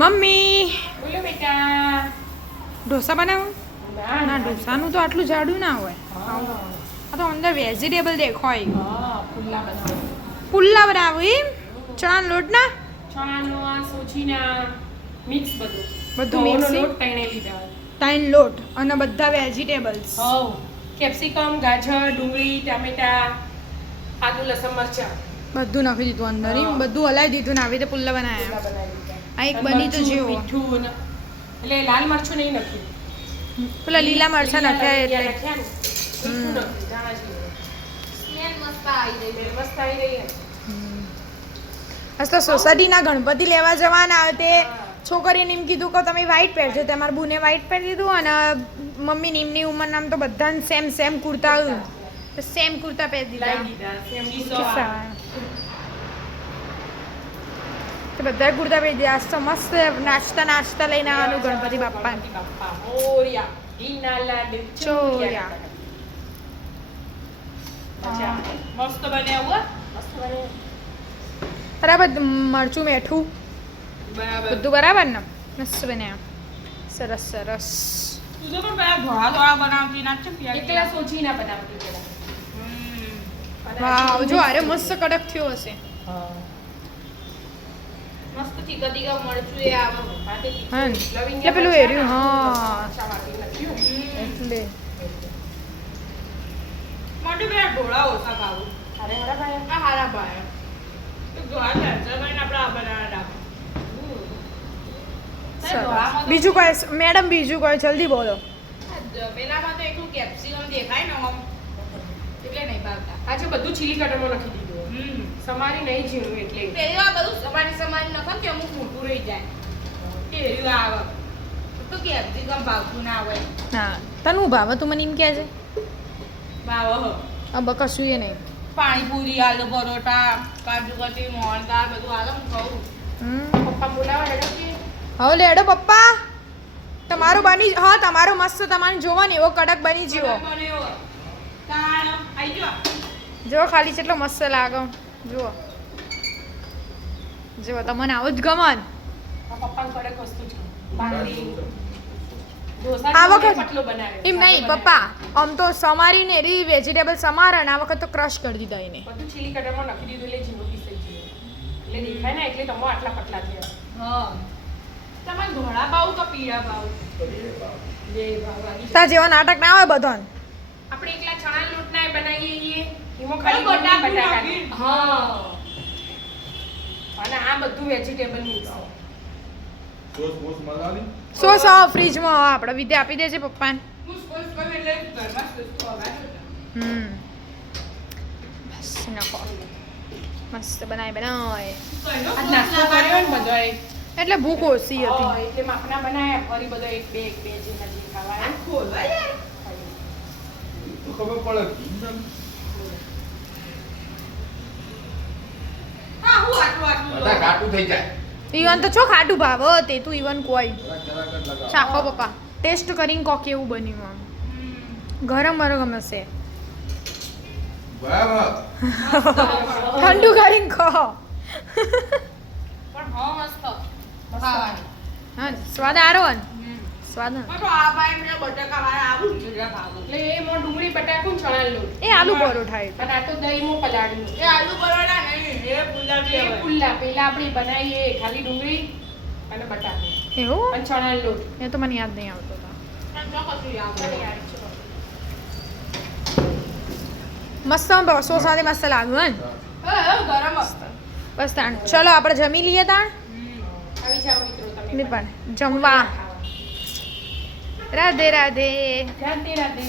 Mummy બોલો બેટા. ઢોસા બનાવું? ના ઢોસાનું તો આટલું જાડું ના હોય. આ તો અંદર વેજીટેબલ દેખાય. હા, પુલ્લા બનાવો. પુલ્લા બનાવું એમ? ચણાનો લોટ ના? ચણાનો આ સોજીના મિક્સ બધું. બધું mix ઘઉંનો છે? લોટ તણે લીધા. ત્રણ લોટ અને બધા વેજીટેબલ્સ. હવ. કેપ્સિકમ, ગાજર, ડુંગળી, ટામેટા, આદુ, લસણ, મરચાં. બધું નાખી દીધું અંદર એમ? હા. બધું હલાવી દીધું ને આવી રીતે પુલ્લા બનાવ્યા. પુલ્લા બનાવી દીધા. આ એક અને બની તો મરચું, જેવો. મીઠું ને એટલે લાલ મરચું નહીં નાખ્યું. પેલા લીલા મરચાં નાખ્યા એટલે નાખ્યા ને. મીઠું નાખ્યું, ધાણા જીરું. સ્મેલ મસ્ત આવી રહી. મસ્ત આવી રહી ને. આજ તો સોસાયટીના ગણપતિ લેવા જવાના તે છોકરીને એમ કીધું કે તમે વ્હાઈટ પહેરજો. તમારા બુને વ્હાઈટ પહેરી દીધું અને મમ્મી નીમની ઉંમર નામ તો બધાને સેમ કુર્તા સેમ કુર્તા પહેરી દીધા. લાવી દીધા. સેમની સો કિસ્સા. તો બધા કુર્તા પહેરી દીધા. આજ તો મસ્ત નાસ્તા લઈને આવવાનું ગણપતિ બાપ્પા. ગણપતિ બાપ્પા મોર્યા. ઘીના લાડુ ચોર્યા. અચ્છા, મસ્ત બનાવ્યું હો. મસ્ત બનાવ્યું. બરાબર મરચું મીઠું બરાબર. બધું બરાબર ને? મસ્ત બન્યા. સરસ સરસ. તું તો પણ પેલા ધોળા ધોળા બનાવતી ના છે એકલા સોચી ના બનાવતી પેલા. વાવ જો અરે મસ્ત કડક થયો હશે. હા. મસ્ત તીખા તીખા મરચું એ આવે ભાતેથી. હા ને? લવિંગ એટલે પેલું એર્યું હા મરચાં વાટી નાખ્યું. એટલે માટે પેલા ઢોળા ઓછા ખાવું અરે હરા ભાઈ. આ હારા ભાઈ તો ધોળા ચાલશે ભાઈ આપણે આ બનાવવા રાખો સરસ. બીજું કોઈ મેડમ બીજું કોઈ જલ્દી બોલો. પેલામાં તો એકલું કેપ્સિકમ દેખાય ને આમ એટલે નહીં ભાવતા આજે બધું ચીલી કટરમાં નાખી દીધું. સમારી નહીં ઝીણું એટલે. પેલી વાર બધું સમારી નખો ને અમુક મોટું રહી જાય કેરી આવે તો કેપ્સિકમ ભાવતું ના હોય હા તને હું ભાવે તું મને એમ કહે છે ભાવ अब કશું એ નહીં. પાણીપુરી આલુ પરોઠા કાજુ કતરી મોહનદાળ બધું આલે હું કહું પપ્પા બોલાવા હેડો કે હવે લેડો પપ્પા તમારું બની હા તમારો મસ્ત તમારે જોવો ને એવો કડક બની જીવો. બન્યો તાણ આઈ ગયો જો ખાલી કેટલો મસ્ત લાગે જુઓ જુઓ તમને આવું જ ગમન. પપ્પાને કડક વસ્તુ છે. બાંધી ઢોસા આ કેવો વખત પતલો બનાવ્યો. એમ નહીં સાદો પપ્પા આમ તો સમારીને એરી વેજીટેબલ સમારે ને આ વખત તો ક્રશ કરી દીધા એને. બનાવ્યો. બધું ચીલી કટરમાં નાખી દીધું એટલે ઝીણું પીસ થઈ ગયું. એટલે દેખાય ને એટલે તમે આટલા પતલા થયા. હા તમારે ધોળા ભાવ કે પીળા ભાવ જે ભાવ વાગી તાર જેવા નાટક ના હોય બધાને. આપણે એકલા ચણા લોટના એ બનાવીએ છીએ. એમાં ખાલી ખાલી બટાકું બટાકાની. નાખીને. હા. અને આ બધું વેજીટેબલ મિક્સ. સોસ ફ્રીજમાં આપણે વિદ્યા આપી દેજે પપ્પાને. મુશ્કેલ કોઈ એટલે ઘરમાં સસ્તો આવે બસ નાખો મસ્ત બનાય આ નાસ્તો કર્યો ને બધાએ. એટલે ભૂખ ઓછી હા, હતી. એટલે માપના બનાયા. ફરી બધો એક બે જેના જે ખાવા એમ. ખોલવા જાય હા હું આટલું ઘાટું થઈ જાય ઈવન તો છો ખાટું ભાવ તે તું ઈવન કોઈ ચાખો પપ્પા ટેસ્ટ કરીને કો કેવું બન્યું આમ ગરમ ગરમ હશે બરાબર ઠંડુ કરીને ખો. પણ હા મસ્ત ખાવાની હા સ્વાદ આરો ને સ્વાદ ને. પણ તો આ ભાઈ મને બટાકા વાળા આવું જ જોઈએ ભાવ એટલે એમાં ડુંગળી બટાકું ને ચણા લોટ. એ આલુ પરોઠા એટલે. અને આ તો દહીંમાં પલાળ્યું. એ આલુ પરોઠા નહીં એ પુલાવ એ કહેવાય પુલ્લા પેલા આપણે બનાવીએ ખાલી ડુંગળી અને બટાકું એવું અને ચણા લોટ. એ તો મને યાદ નહીં આવતો હતો. પણ જો કશું યાદ નહીં. મસ્ત સોસ સાથે મસ્ત લાગ્યું હે ને? ગરમ મસ્ત બસ તાણ ચલો આપણે જમી લઈએ તાણ આવી જાઓ મિત્રો તમે ને પણ જમવા. રાધે રાધે. રાધે રાધે.